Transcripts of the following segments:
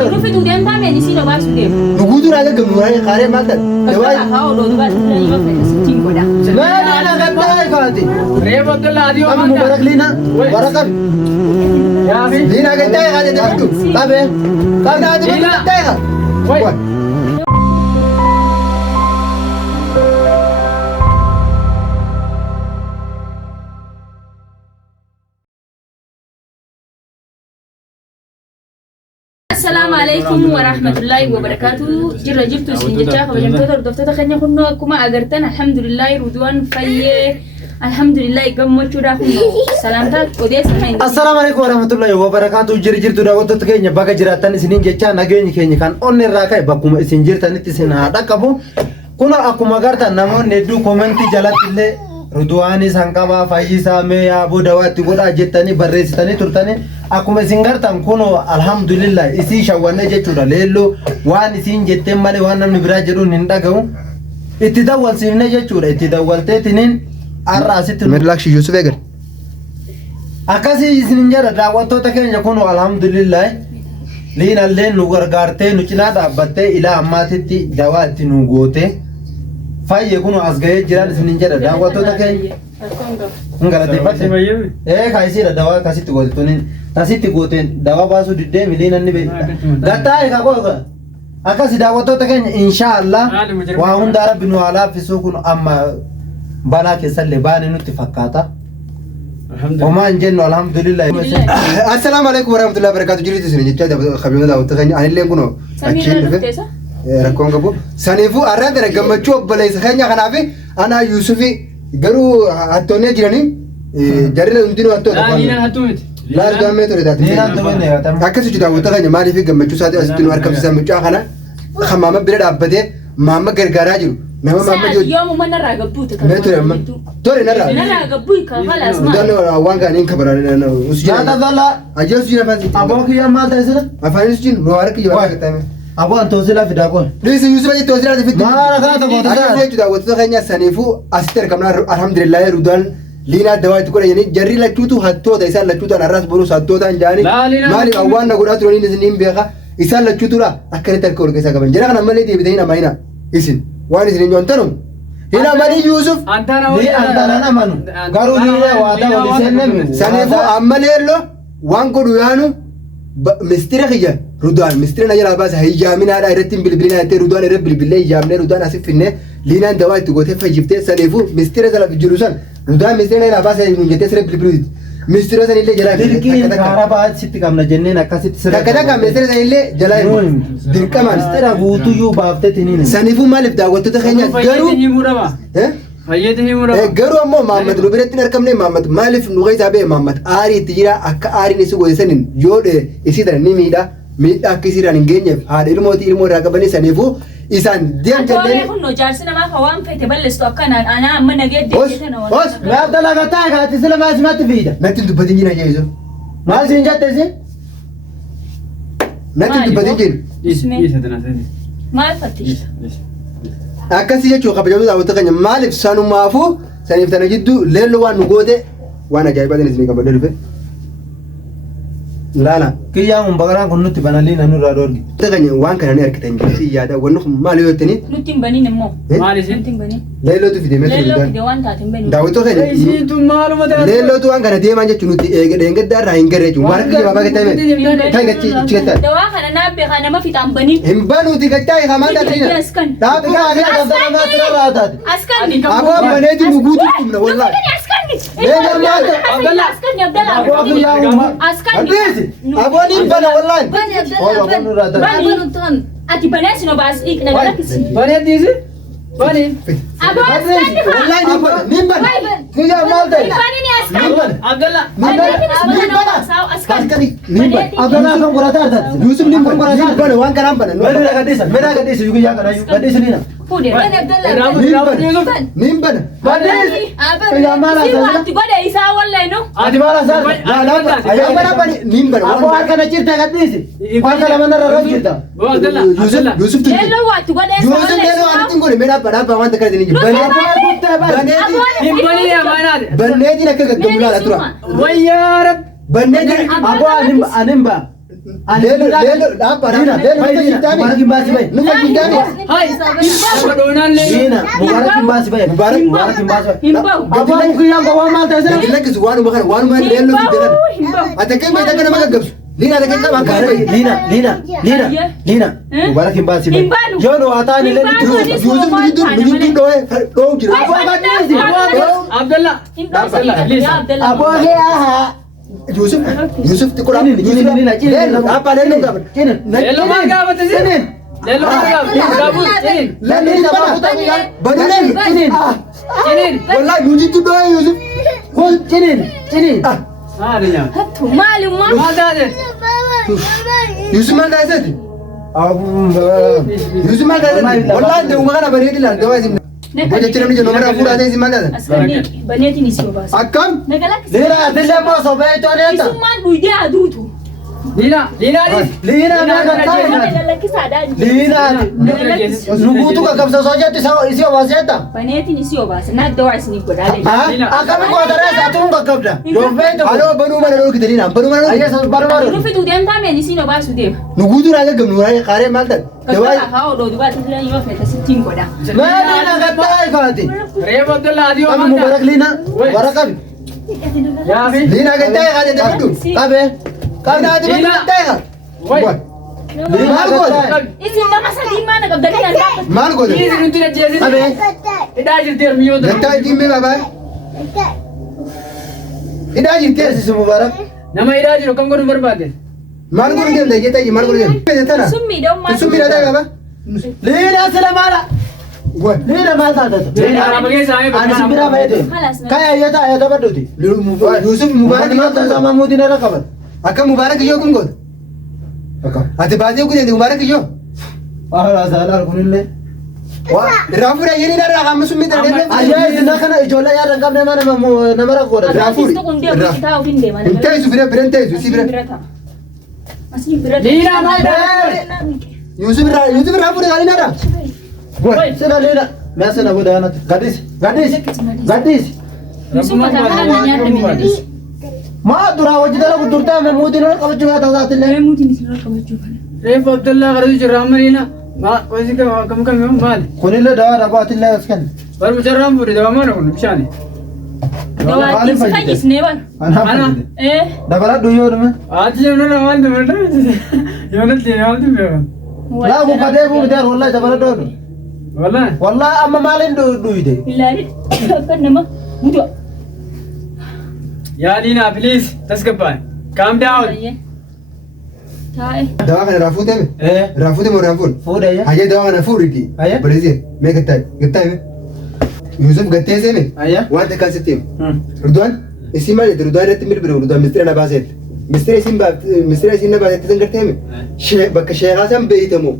Maaro. Rufi tu dem tamen isi no basu dem. Nugutu naga gamurai kare malta. Dawai. Kau do ba ni ba fe sitin goda. Na gatta kaati. Reb Abdullah adio Am mubarak lina. Barakam. Ya abi. Lina gatta kaati dawatu. Tabe. Tabe adi gatta ka. Wai. السلام عليكم ورحمة الله وبركاته. جرى جبتوا سنجتاك وجمتوا ردفتوا خلنا كنا كما أجرتنا الحمد لله رضوان فيه الحمد لله قم وشورا كنا سلامتك وديس الحين. السلام عليكم ورحمة الله وبركاته. جرى دراوت تكيني بقى جراتني سنين جتّا نجيني كيني كان أون الراكاي بقوم سنجر تاني تسنا هذا كابو كنا أكو مغارتا نمون ندو كومنتي جلات اللي رضواني سانكابا فايسا ميا أبو دوات تقول أجتني بريس تاني ترتاني أكو مسنجرتان كونو الحمد لله إسي شوانا جتورا ليلو وان إسين جتّم مالي وانا نبراجرو ننداغو اتداول سيمنا جتورا اتداول تيتنين الرأسيت مرلاكش يوسف اگر أكاسي سنجرة دعواتو تكين يكونو الحمد لله لين اللين نغرغارتي نچنا دابتي إلى أماتي دوات نغوتي فاي يكونو أصغي جران سنجرة دعواتو تكين enggak ada debat kasih ada dawa kasih tuh gotonin kasih tuh gototin dawa basu di dem milinan nih gata ya kau akan si dawa tuh kan insyaallah wa undara binu ala fisukun amma bala kesal leban itu tifakata وما انجن الحمد لله السلام عليكم ورحمه الله وبركاته جريت سنجي تدا خبينا داو تغني انا اللي كنو اكيد ركون غبو سنيفو اراد رغمچو بلاي سخنيا خنافي انا يوسفي garuu hattoonni jiranii jarri hundinuu hattoota laa niinaan hattuumit laal gaamee ture taate niinaan tumenne akkasii daawwata keenya maaliif gammachuu isaati asitti nu harkamsiisan mucaa kana maama bira dhaabbatee maama gargaaraa jiru nama maama jiru yoo mana raagabbuute kan mee ture amma ture narraa gabbuu kan falas ma dan waan gaaniin kabaraan usjana dalla ajees jina fasi aboo kiyya maal taasisa afaan usjin no harki yoo akatame aboo antosila fidaqon lisi yusuf aje tosila fidaqon maara kana boota akka daawwata keenya saniifu asitti argamna alhamdulillah rudan lina dawaat ko yani jarri lachuutu hattoota isaan lachuutu arras borus hattootaan jaani maali awwaan na godhaa turanii isiniin beeka isaan lachuutu la akkanitti akka orgeessa qaban jira kana malee deebitanii nama hina isin waan isin jontanu hina mali yusuf antana namanu garuu ni waada wali sennam saniifu ammaleello waan godhu yaanu mistira khija rudan mistira na jala bas hijamina da iretin bilbilina te rudan ire bilbille hijamne rudan asifinne linan dawaat gote fajifte saniifu mistira zala bijirusan rudan mistira na bas munjete sire bilbil mistira zan ille jala dirqin karabaat sitti kamna jenneen akkasitti sira kada mistira zan ille jala dirqama mistira guutu yu baafte tinin saniifu malif daawwattoota keenya garuu fayyade himura garuu ammoo Muhammad nu biratti argamne Muhammad maaliif nu gaysaa bee Muhammad aari itti jira akka aariin isi goysanin yoo isi tan ni miidha akka isiiraan hin geenyeef haadha ilmooti ilmoo irraa qabanii saniifu isaan deemtanii kun no jaarsi nama hawaan fete ballestu akkana ana amma nageedde jetana os laaf dalaga taa gaati sila maasimatti fiida natti dubbatin jina jeeso maal siin jattesi natti dubbatin jina maal fatti akkasii jechuun kabajamuu daawwata keenya maaliif sanumaafu saniif tana jiddu leello waan nu goote waan ajaa'ibaa isin qabadde dhufe laala kiyyaa mun baqaraan kun nutti banalii nanu irraa dhoorgi keenya waan kana ni argitan jirti yaada wanni kun maali yoo jettanii nutti hin banin immoo maali isin nutti hin banin leellootu fide meeshaa leelloo fide waan taate hin banin daawwatoo keenya isiitu maaluma ta'e leellootu waan kana deemaa jechuun nutti eeggaddaa irraa hin garee jechuun waan kiyyaa baabaa gattame kan gachi chigata dawaa kana naabbe kana nama fixaan banin hin banuuti gachaa hamaan taatee dhaabbi kaa fi dabdaramaa sirra raataati askanni aboo baneeti nu guutuu qubna wallaahi askanni Abdallah aboo kiyyaa askanni aboni bana wallahi bani Abdallah ati banasi no bas ik na galakisi bani disi bani abo askanni wallahi ni bana kiyya malta bani ni askanni Abdallah askanni Abdallah kan kurata arta Yusuf ni bana wan kan bana mera gadisa yugi ya kana gadisa ni na fude bani Abdallah ni bana bani ya mala si wanti gode isa wallahi no adi mala sar ayo bana bani ni bana abo kana cirta gadisi wan kana mana ro cirta Yusuf tu hello wati gode isa Yusuf ne ro antin gole mera bana ba wan takar ni bani bani ya manade bani ni nakka gamula la tura wayyarab bani abo animba Leelo dhaabba leelo nufa jirtaami. Mubaarak hin baasi bahe. Nufa jirtaami. Hai. Nama doonaan lee. Liina Mubaarak hin baasi bahe. Mubaarak hin baasi bahe. Abbaan kuyyaan gowwaa maal ta'e sana. Lakkisu waanuma kana waanuma leelloo fi jedhan. Ati akka beektaa kana maka gabsu. Liina ati akka akka Liina Mubaarak hin baasi bahe. Yoo nu haa ta'an illee Yuusuf nujidduu dhoohu jira. Abdallah. Aboo kee haa. Yusuf xiqqoodhaan dhaabba leelloo gaafa. Leelloo maal gaafate si? Leelloo maal gaafate? Gaafut ciniin. Leelloo bana. Bana leelloo. Ciniin. Wallahi nujidduu dhoohu Yusuf. Kun ciniin. Maali nyaata? Hattu maalummaa. Maal taate? Yusuf maal taasiseeti? Yusuf maal taasiseeti? Wallahi deemuma kana bareedi laal gabaa isin. Boja jira ni jennu mara fuudhaa ta'e isin maal taasisan? Askanni baneetiin isii obaasa. Akkam? Liina atillee moo sobee toleeta. Isummaan duudee aduutu. Liina. Liinaadhiis. Liina meeqa taa'e. Liina nu guutuu qaqqabsa soo jettu isii obaasetta. Baneetiin isii obaasa. Naadda waa isiniif godhaalee. Akkami gootaree isaatuun qaqqabda. Doobbee tokko. Aloo banuu mana dhorkite Liina banuu mana dhorkite. Ayyeesas barbaadu. Rufituu deemtaa meen isiin obaasu deema. Nu guutuu naa gaggabnu qaaree maal ta'e? Kakkala haa odoo dhugaatii yoo fedha sittiin godha. Mee Liina gaddaa eegaati. Reefu Abdallah adii Qabi waan Mubaarak Liina. Mubaarak qabi. Yaafi. Liina gaddaa eegaate dabaddu. Qabe. Liina ati Liina. gaddaa eegaa. Wai. Liina Maal goota? gaddaa. Isin nama sadii maana qabdanii kan taa'an. Maal goota? Dhiisi nuti na jeesisi. Qabe. Hidhaa jirti hermiyyoota. Gaddaa ittiin mee baabaa? Hidhaa jirtee? Teessisi Mubaarak. Nama hidhaa jiru kam godhu barbaade? Maal godhu deemta jettee maal godhu deemta? Tana. Summiidhaan Sun bira ta'e baabaa? Liina sila maala. Goota. Liina maal taatata? Liina arama keessaa mee Ani si bira baay'ee deema. Kaya ayyata ayyata badduuti. Yusuf Mubaarak Mubaarak yoo ta'u Mamuudiin irra qaban. akka Mubaarak yoo kun goota. Ati baatee kun deemte Mubaarak yoo. Waa saalaan kunillee. Irraa fuudhee yeni irraa qaama sun miti dheedhee. Ayyee isin kana ijoollee yaada hin qabne nama rakkoodha. Hin teessu bira bira hin teessu si bira. Liina maal Yusuf irraa fuudhee qaaliin adda. Sina Liina. Mee sina booda kanatti. Gadhiisi. Maa duraa hojii dala gudurtaa Mamuudiin irra qabachuu haa ta'u taatillee. Reefu Abdallah qaratu jirra amma Liina. Wasi kam maali? Kunillee dawaa dhabaatillee as kenna. Barbu jarraan fuudhe dawaa maana kun bishaani. Dabaladhu yoo dhume. Ati yoonala maal dabalata? Yoonatti maaltu beekama? Laa buufatee buufiteer wallahi dabaladhu yoo dhume. Wallahi. Wallahi amma maaliin dhuyite? Yaa Liina please tasgabbaan. Calm down. Dawaa kana irraa fuutee irraa fuutee moo irraa fuudhe? Fuudhee. Hayyee dawaa kana fuudhiti. Hayyee. Baleesee mee gattaa hime. Yusuf gattee seeme. Hayyee. Waan takkaan sitti hime. Rudwaan isii maal jette Rudwaan irratti milbire Rudwaan mistira na baaseette. Mistira isiin na baaseette san gartee hime. Bakka sheekaa san beeytamoo.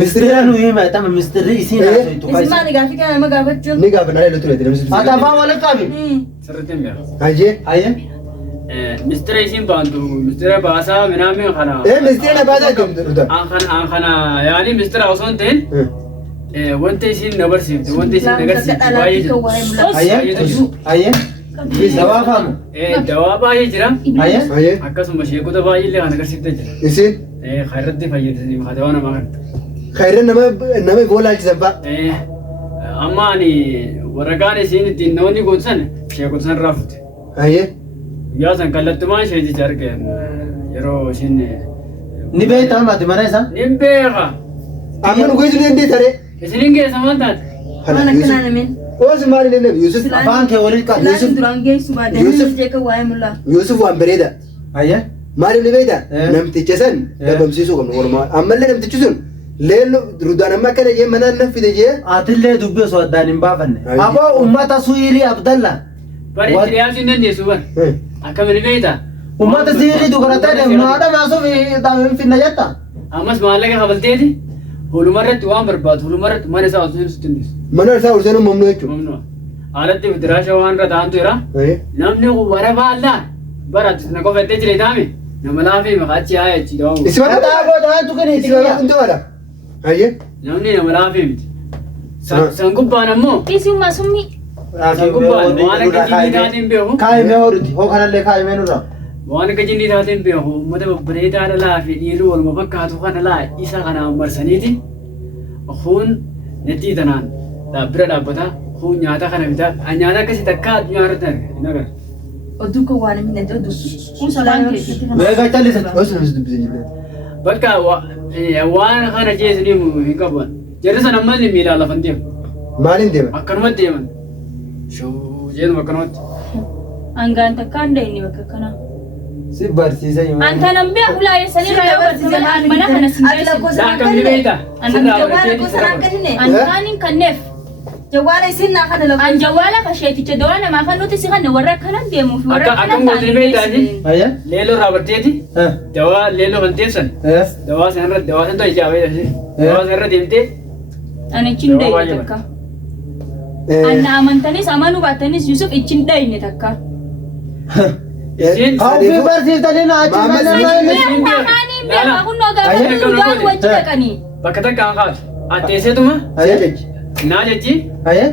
Mistira nu hima tama mistiri isiin haasaitu. Ni gaafa naa leeloo ture namni sitti. Ati afaan waliin qabi. Sirriitti hin beeku. Hayyee. Hayyee. Mistira isiin baantu mistira baasaa minaamin kana. Mistira na baasaa jirtu Rudwaan. An kana yaani mistira osoo hin ta'in wanta isiin na barsiifte wanta isiin na agarsiifte baay'ee jira. Hayyee. Dawaa faamu. Dawaa baay'ee jira. Hayyee. Akkasuma sheekota baay'ee illee kan agarsiifte jira. Isiin. Irratti fayyadanii dawaa namaa kan. Khayran nama boolaalchisan fa'a. Amma ani waraqaan isiin ittiin namoonni gootu sana sheekota san irraa fute. Hayyee. Guyyaa san kallattumaan sheeticha argan yeroo isiin Ni beektaa mati mana isaa? ni beeka. Amma nu gochuu dandeessa ree. Isiniin geessa maal taate? Oos maali nennabi Yusuf. Afaan kee waliin qabi. Yusuf waan bareeda. Hayyee. Maaliif ni beektaa? Namticha san dhabamsiisuu qabnu walumaa. Ammallee namtichi sun leelloo Rudwaan amma akkana jee manaan nan fide jee. Atillee dubbii osoo addaan hin baafanne. Aboo uummata Suwiirii Abdalla. Bari itti dhiyaachuu hin dandeessu bar. Akkamiin beektaa? Uummata Suwiirii dubaratee deemu haadha maasuuf finna jetta. Ammas maallaqa kabalteeti hulumarratti waan barbaadu hulumarratti mana isaa osoo hin dandeessu. Mana isaa ol seenuu mamnuu jechuudha. Mamnuu. Alatti fidiraasha waan irra taa'antu jira. Namni kun bara baallaan baratti na qofattee jire taa'ame nama laafee maqaa achi haa achi dawaa. Isi bakka Dhaaboo dhaantu kaniiti. isi bakka hundi wala. Hayyee. Namni nama laafee miti. San gubbaan ammoo san gubbaan waan akka diinii taate hin beeku. Kaayimee horuti. Hoo kanallee kaayimee nurra. waan akka jinnii taateen beeku uummata babbareedaa dhalaa fi dhiirri waluma fakkaatu kana laa isa kanaan marsaniiti kun nettii tanaan bira dhaabbata kun nyaata kana bitaa nyaata akkasii takka addunyaa irratti hin agarre. Oduu kan waan hin danda'u kun sabaan keessatti kana. Beekaa callisan. Osoo nuti dubbisanii jirre. Bakka waan kana jeesanii hin qaban. Jarri sana ammas ni miilaan lafan deemu. Maaliin deeman? Akkanumatti deeman. Shuu jeenuma akkanumatti. Hangaan takka handa inni bakka kanaa. Si barsiisa himaa. Anta nan beeku laayessanii raayyaa barsiisan mana kana sin geessu. Daa kam ni beektaa? Ankaan hin kanneef. Jawwaala isin naa kana lafa. An jawwaala kasheeticha dawaa namaa kan nuti si kanne warra akkanan deemuuf warra akkanan akkam gootanii beektaati? Ayya. Leeloo raabarteeti? Dawaa leeloo kan teessan? Dawaa sanarra dawaa santu ijaabee dawaa sanarra deemtee? Ani ichin dhayne takka. Anna amantanis amanuu baatanis Yusuf ichin dhayne takka. Hawwii barsiiftanii na achi Bakka takka an kaatu. Atteesseetuma? Ayya jechi. Naa jechi? Ayya.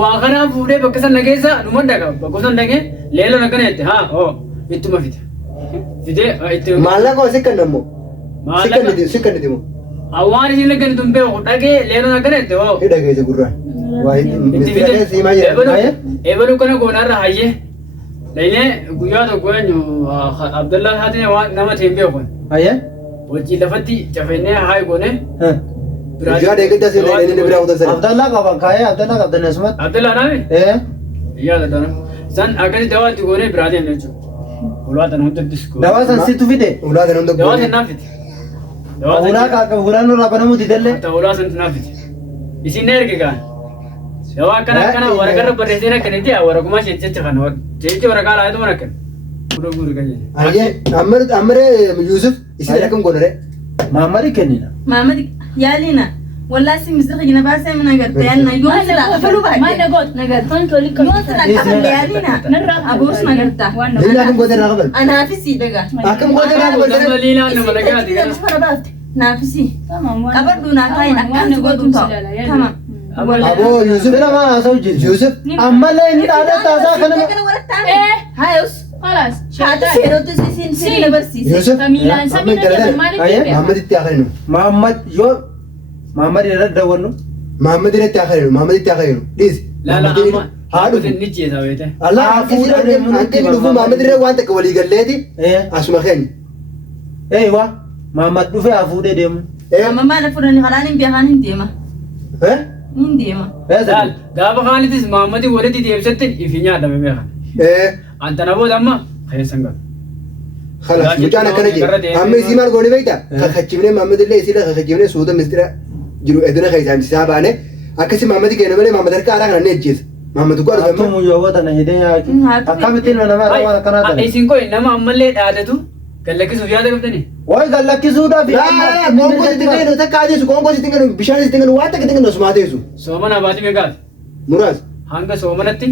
Waa kanaa fuudhee bakka san dhageessa dhuman dhaga. Bakka san dhagee leeloon akkana jette haa hoo ittuma fide. Fidee itti. Maallaqa hoo sikkan ammoo? Sikkan moo? Awwaan isin laggani tun beeku dhagee leeloon akkana jette hoo. Hidha geessa gurraan. Itti fide. Eebaluu kana goonaarra hayyee. Lainee guyyaa tokko eenyu Abdallah Haatine waan nama ta'e hin beeku. Ayya. Wajjin lafatti cafennee haa goone. Ijaa deeggarta siin inni biraa utan sana. Abdallah qaban kaayee Abdallah qabdan asumat. Abdallah naami? Yaada dana. San akkasi dawaatti goone biraa deemne jechuudha. Ulaatan hundatti Dawaa san situ fide. Ulaatan hunda dawaa san naaf fite. Ulaa nurraa banamu didalle. Ulaa san naaf fite. Isin na erge gaa. Dawaa akkana waraqarra barreessee akkanitti waraquma jecha kana jecha waraqaa laayatu mana akkana. Fuudhuu guuri kan jedhe. Ayyee ammare Yusuf isin akkam goonare? Maammadi kennina. Maamadi yaalina. Walaa si misirra gina baasee mana garte yaanna yoo sila falu baate. Maal nagoot nagar ton toli kan. Yoo sila qaban yaalina. Abuus nagarta. Lila akkam goote irraa qabal? Anaafisi daga. Akkam goote irraa qabal? Nama liilaan nama dhagaati kana. Fara baafte. Naafisi. Qabadhu naa kaayin akkas gootu ta'u. Tama. Aboo Yusuf Bira maa haasa'u jirti. Yusuf Ammallee inni dhaadhaa taasaa kana. Kana warattaa. Hayus. Halas. Haati seerota isin na barsiise. Yusuf Kamilaan sabni dhagaa maaliif Ayya. Muhammad itti akharinu. Maammadi irra dawwannu. Muhammad itti akharinu. Muhammad itti akharinu. Dhiis. Laala amma haa dhufu. ni jeesa beete. Allah hafuudha hanqi dhufu Muhammad irra waan takka walii galleeti asuma keenya. Eewa Maammad dhufee hafuudhee deemu. Amma maal fudhani halaan hin beekan hin deema. Hin deema. Laal gaafa kaanitis Muhammad walitti deebisatti ifi nyaadhame beekan. Anta na booda amma keessan galu. Khalas mucaan akkana jedhe amma isii maal goone beektaa kakachifnee Muhammad illee isii kakachifnee suuta mistira jiru edina keessaan isaa baane akkasi Muhammad keenya malee Muhammad harka haaraa kana ni ejjeesa. Muhammad ukkoo dhufe Attuu muyyoowwata na hidhee yaaki. Akkamittiin nama irraa waan akkanaa dhala. Isin koo nama ammallee dhaadatu gallakkisuuf yaada qabdanii. Way gallakkisuudhaaf. Konkoo sitti kennu takka adeesu konkoo sitti kennu bishaan sitti kennu waan takka sitti kennu osuma adeesu. Soomana baati meeqaati? Muraasa. Hanga soomanatti